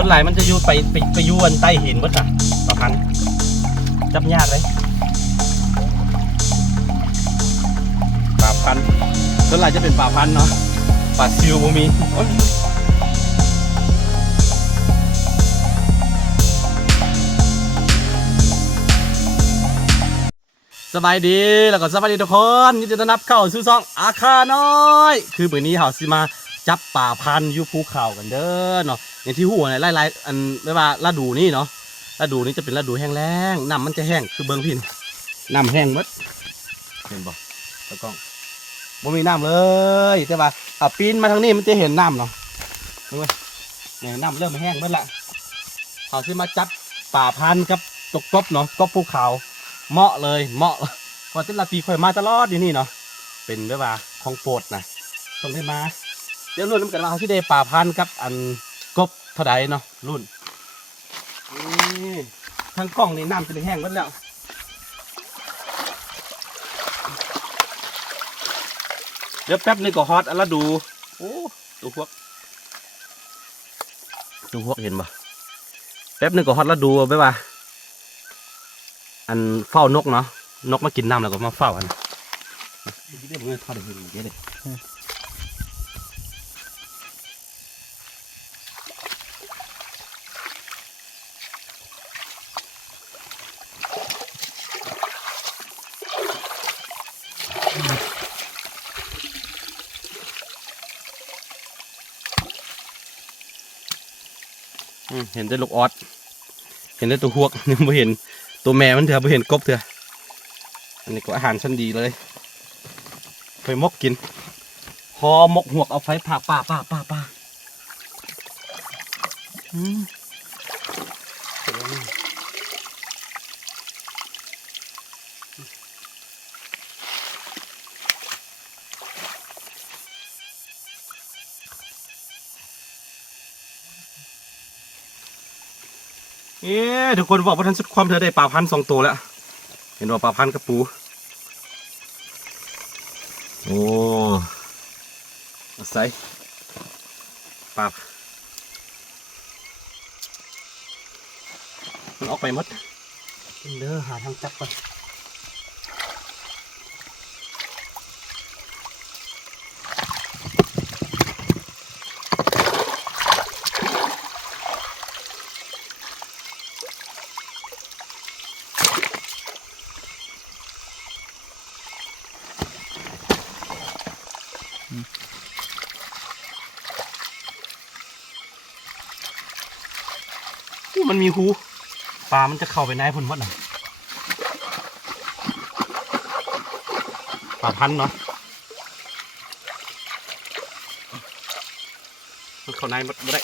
ส่วนหลายมันจะอยู่ไปอยู่อันใต้หินวัดน่ะป่าพันธุ์จับยากเลยป่าพันธุ์ส่วนหลายจะเป็นป่าพันธุ์เนาะป่าซิวบ่มีสบายดีแล้วก็สบายดีทุกคนยินดีต้อนรับเข้าสู่ช่องอาคาน้อยคือมื้อนี้เฮาสิมาจับป่าพันธุ์อยู่ภูเขากันเด้อเนาะอย่างที่ฮู้เนี่ยหลายๆอันเรียกว่าฤดูนี้เนาะฤดูนี้จะเป็นฤดูแห้งแล้งน้ำมันจะแห้งคือเบิ่งพี่น้ำแห้งหมดเห็นบ่ตะกล้องบ่มีน้ำเลยแต่ว่าถ้าปีนมาทางนี้มันจะเห็นน้ำเนาะดูมั้ยเนี่ยน้ำเริ่มแห้งหมดละเฮาสิมาจับป่าพันธุ์กับตกกบเนาะกบภูเขาเหมาะเลยเหมาะพอเจ้าลาปีค่อยมาตลอดอยู่นี่เนาะเป็นแบบว่าของโปรดนะต้องได้มาเดี๋ยวรุ่นน้ำกันว่าเขาที่ได้ป่าพันธุ์กับอันกบเท่าใดเนาะรุ่นนี่ทางกล้องนี่น้ำจะแห้งหมดแล้วเดี๋ยวแป๊บนึงก็ฮอตแล้วดูโอ้ดูพวกเห็นปะแป๊บนึงก็ฮอตแล้วดูไปว่าอันเฝ้านกเนาะนกมากินน้ำแล้วก็มาเฝ้าอันเดี๋ยวมึงทอดเดี๋ยวมึงเดี๋ยวเห็นได้ลูกออดเห็นได้ตัวหวกยังไม่เห็นตัวแม่มันเถอะไม่เห็นกบเถอะอันนี้ก็อาหารชั้นดีเลยไปมกกินพอมกหวกเอาไฟผ่าป้าทุกคนบอกว่าท่านสุดความเธอได้ป่าพันธุ์2 ตัวแล้วเห็นว่าป่าพันธุ์กระปูโอ้ใส่ปลามันออกไปหมดเด้อหาทางจับก่อนมันมีหูปลามันจะเข้าไปในพุ่นวัดหน่อยปลาพันธุ์เนาะมันเข้าในไม่ได้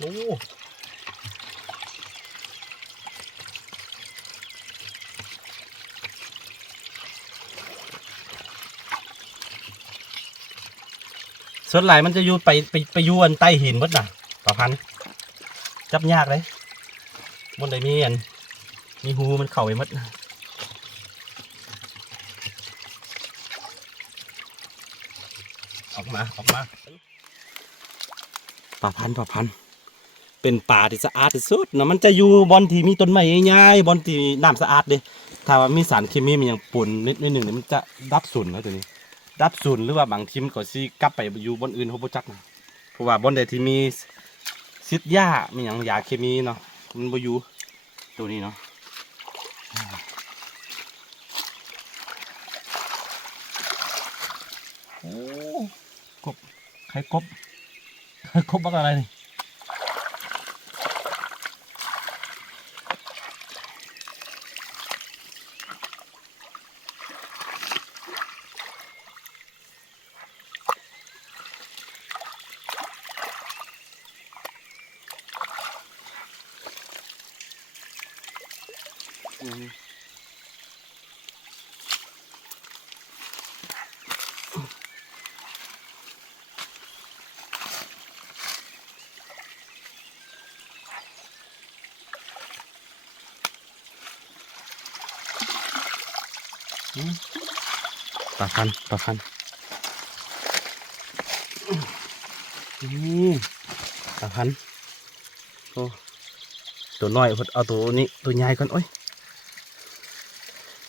โอ้ส่วนหลายมันจะอยู่ไปอยู่อันใต้หินหมดน่ะป่าพันธุ์จับยากเลยบนใดมีอันมีหูมันเข้าไปหมดน่ะออกมาป่าพันธุ์เป็นป่าที่สะอาดที่สุดเนาะมันจะอยู่บอนที่มีต้นไม้ใหญ่ๆบอนที่น้ำสะอาดเด้ถ้าว่ามีสารเคมีมันยังปนนิดหนึ่งเนี่ยมันจะดับสูญแล้วตัวนี้ดับสูญหรือว่าบางทีมันก็สิกลับไปอยู่บอนอื่นเขาบ่จักนะเพราะว่าบอนใดที่มีซิดหญ้ามีหยังยาเคมีเนาะมันบ่อยู่ตัวนี้เนาะโอ้กบใครกบบักอะไรนี่ปลาพันธุ์ปลาพันธุ์โอ้ตัวน้อยเอาตัวนี้ตัวใหญ่ก่อนโอ้ย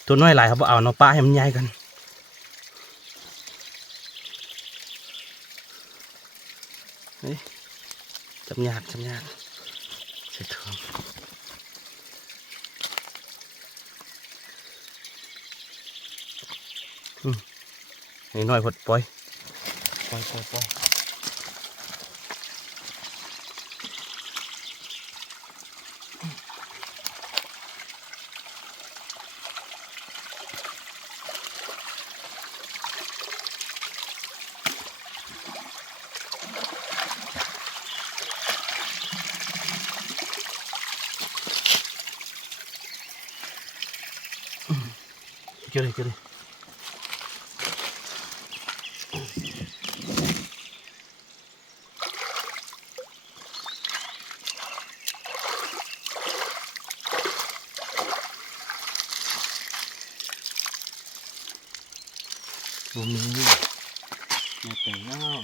ตัวน้อยหลายครับเอาเนาะปลาให้มันใหญ่กันเฮ้ยจับยากใส่ถุงนี่น้อยพดปล่อยเกี่ยวเลยบ่มีมาแต่งแล้ว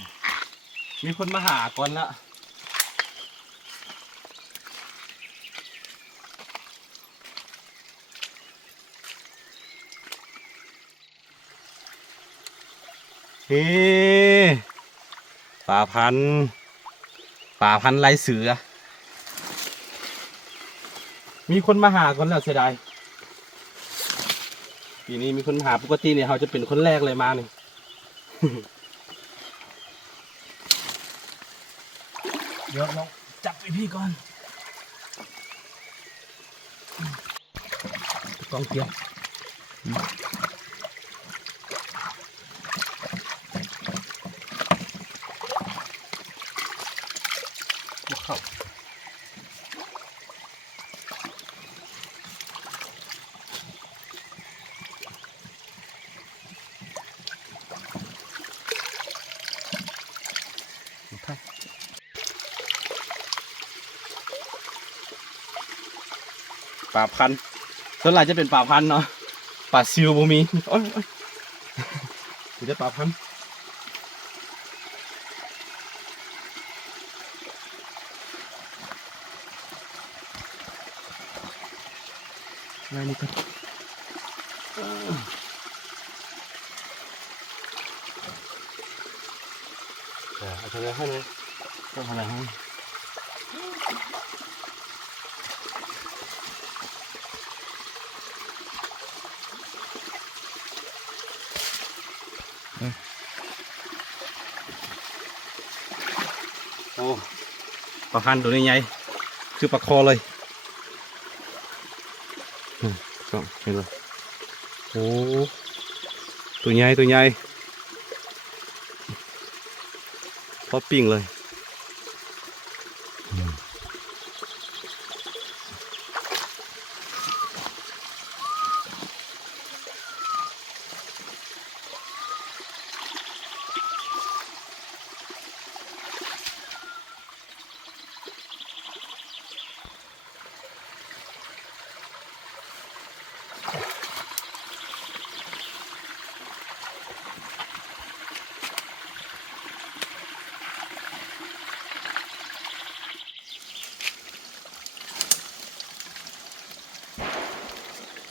มีคนมาหาก่อนละเฮ้ป่าพันธุ์ไรเสือมีคนมาหาก่อนแล้วเสียดายปีนี้มีคนมาหาปกติเนี่ยเขาจะเป็นคนแรกเลยมาเนี่ยเดี๋ยวลองจับไปพี่ก่อนกองเกียวเข้าป่าพันธุ์ส่วนใหญ่จะเป็นป่าพันธุ์เนาะป่าซิวบ่มีโอ้ยจะป่าพันธุ์อะไรนี่กันเอาทะเลให้เลยต้องทะเลให้โอ้ปลาพันธุ์ตัวนี้ใหญ่คือปลาคอเลยก็เห็นเลยโอ้ตัวใหญ่พอปิ้งเลย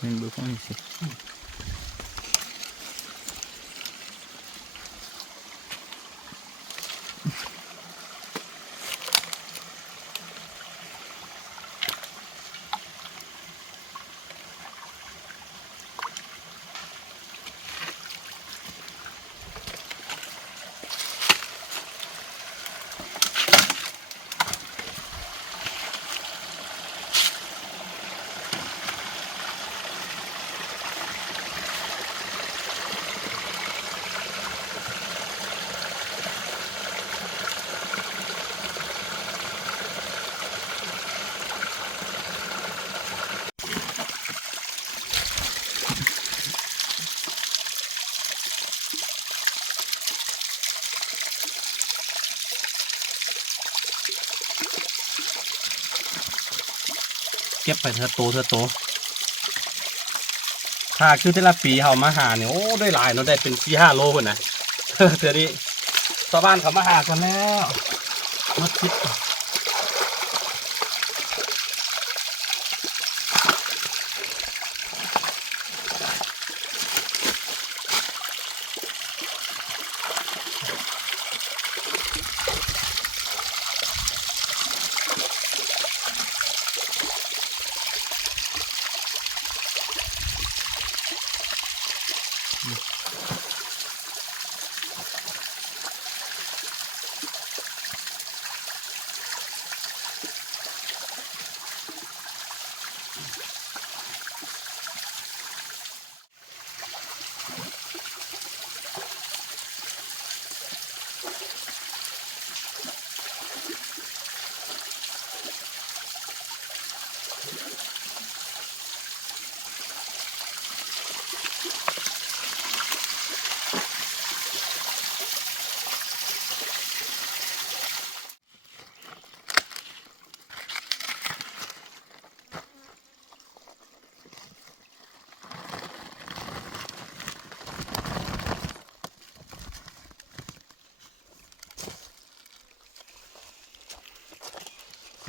มันเบอร์ข้างนี้สิเก็บไปเธอโตถ้าคือแต่ละปีเขามาหาเนี่ยโอ้ได้หลายเนาะได้เป็น4-5 โลคนนะ เดี๋ยวนี้ชาวบ้านเขามาหากันแล้วมาคิด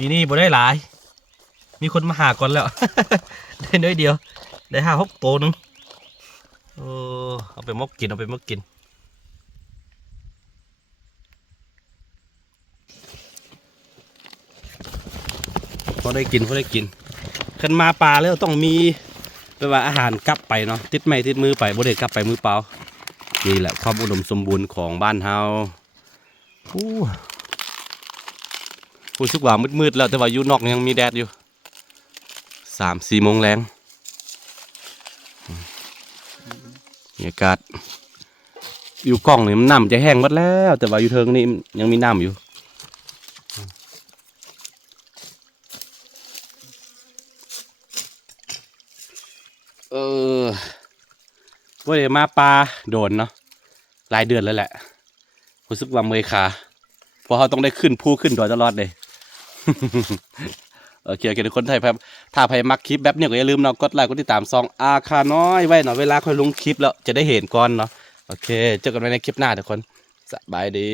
ปีนี้บ่ได้หลายมีคนมาหาก่อนแล้ว ได้น้อยเดียวได้5-6 ตัวนึงโอ้เอาไปมกกินพอได้กินขึ้นมาปลาแล้วต้องมีแปลว่าอาหารกลับไปเนาะติดไม้ติดมือไปบ่ได้กลับไปมือเปล่านี่แหละความอุดมสมบูรณ์ของบ้านเฮารู้สึกว่ามืดๆแล้วแต่ว่าอยู่นอกยังมีแดดอยู่3-4 โมงแรงบรรยากาศอยู่กล้องนี่มันน้ำจะแห้งหมดแล้วแต่ว่าอยู่เทิงนี่ยังมีน้ำอยู่ว่าเดี๋ยวมาปลาโดนเนาะหลายเดือนแล้วแหละรู้สึกว่าเมื่อยขาเพราะเขาต้องได้ขึ้นภูขึ้นดอยตลอดเลย โอเคทุกคนถ้าใครมักคลิปแบบนี้ก็อย่าลืมเนาะกดไลค์กดติดตามซองอาคาน้อยไว้เนาะเวลาค่อยลงคลิปแล้วจะได้เห็นก่อนเนาะโอเคเจอกันไว้ในคลิปหน้าทุกคนสบายดี